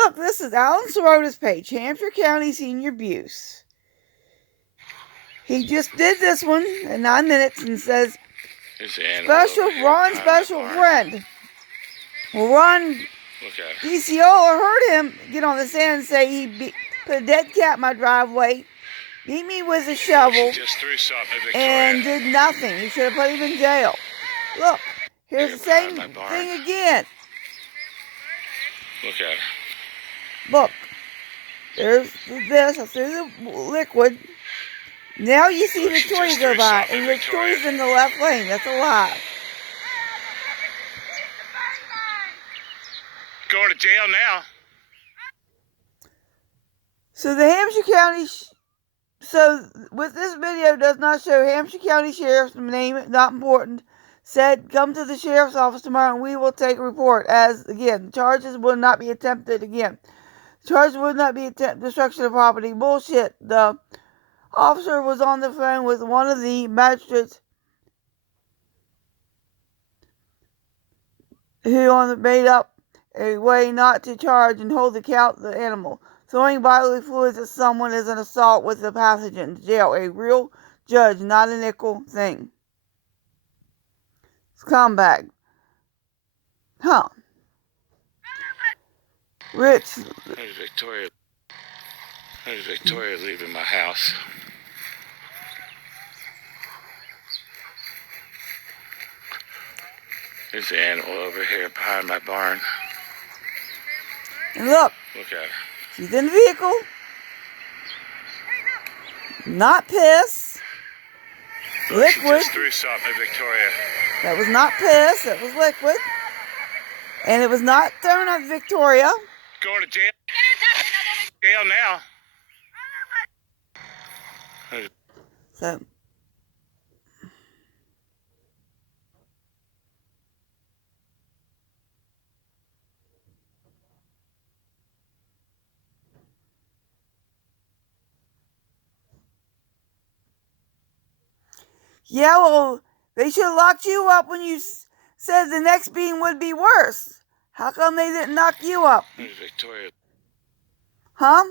Look, this is Alan Sorota's page, Hampshire County Senior Abuse. He just did this one in 9 minutes and says, Ron's special friend. Well, Ron DCO heard him get on the stand and say he put a dead cat in my driveway, beat me with a shovel, and did nothing. He should have put him in jail. Look, here's the same thing again. Look at her. Look, there's this. I threw the liquid. Now you see Victoria go by, and Victoria's in the left lane. That's a lie. Going to jail now. So the Hampshire County, with this video does not show Hampshire County Sheriff's name, not important, said come to the Sheriff's office tomorrow and we will take a report. As, again, the charges will not be attempted again. The charges would not be destruction of property. Bullshit. The officer was on the phone with one of the magistrates who made up a way not to charge and hold account the animal. Throwing bodily fluids at someone is an assault with a pathogen. Jail. A real judge, not a nickel thing. Scumbag. Huh. Rich. There's Victoria leaving my house. There's the animal over here behind my barn. And look. Look at her. She's in the vehicle. Not piss. Liquid. She just threw something at Victoria. That was not piss. That was liquid. And it was not thrown at Victoria. Going to jail. Jail now. So. Yeah, well, they should have locked you up when you said the next beating would be worse. How come they didn't knock you up? Victoria. Huh?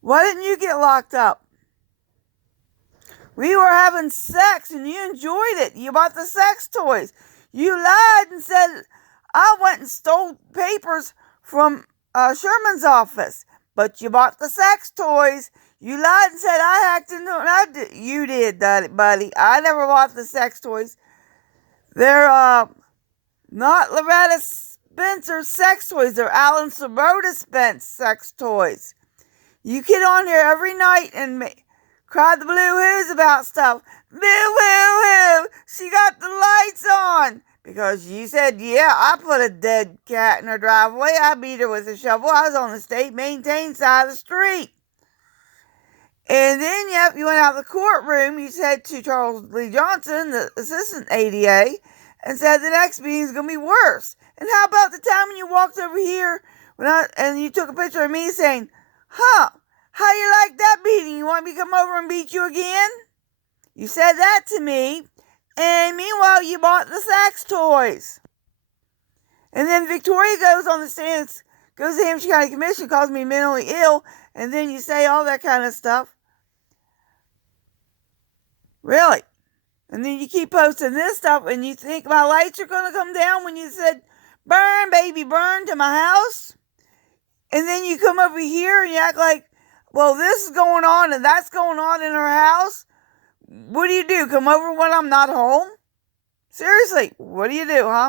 Why didn't you get locked up? We were having sex and you enjoyed it. You bought the sex toys. You lied and said, I went and stole papers from Sherman's office. But you bought the sex toys. You lied and said I hacked into it. You did, buddy. I never bought the sex toys. They're not Loretta Spencer sex toys. They're Alan Soroda Spence sex toys. You get on here every night and cry the blue-hoos about stuff. Boo-hoo-hoo! She got the lights on. Because you said, yeah, I put a dead cat in her driveway. I beat her with a shovel. I was on the state-maintained side of the street. And then, yep, you went out of the courtroom. You said to Charles Lee Johnson, the assistant ADA, and said the next meeting's going to be worse. And how about the time when you walked over here and you took a picture of me saying, huh, how you like that beating? You want me to come over and beat you again? You said that to me. And meanwhile, you bought the sex toys. And then Victoria goes on the stand, goes to the Hampshire County Commission, calls me mentally ill, and then you say all that kind of stuff. Really? And then you keep posting this stuff, and you think my lights are going to come down when you said, burn, baby, burn to my house? And then you come over here and you act like, well, this is going on and that's going on in her house? What do? Come over when I'm not home? Seriously, what do, huh?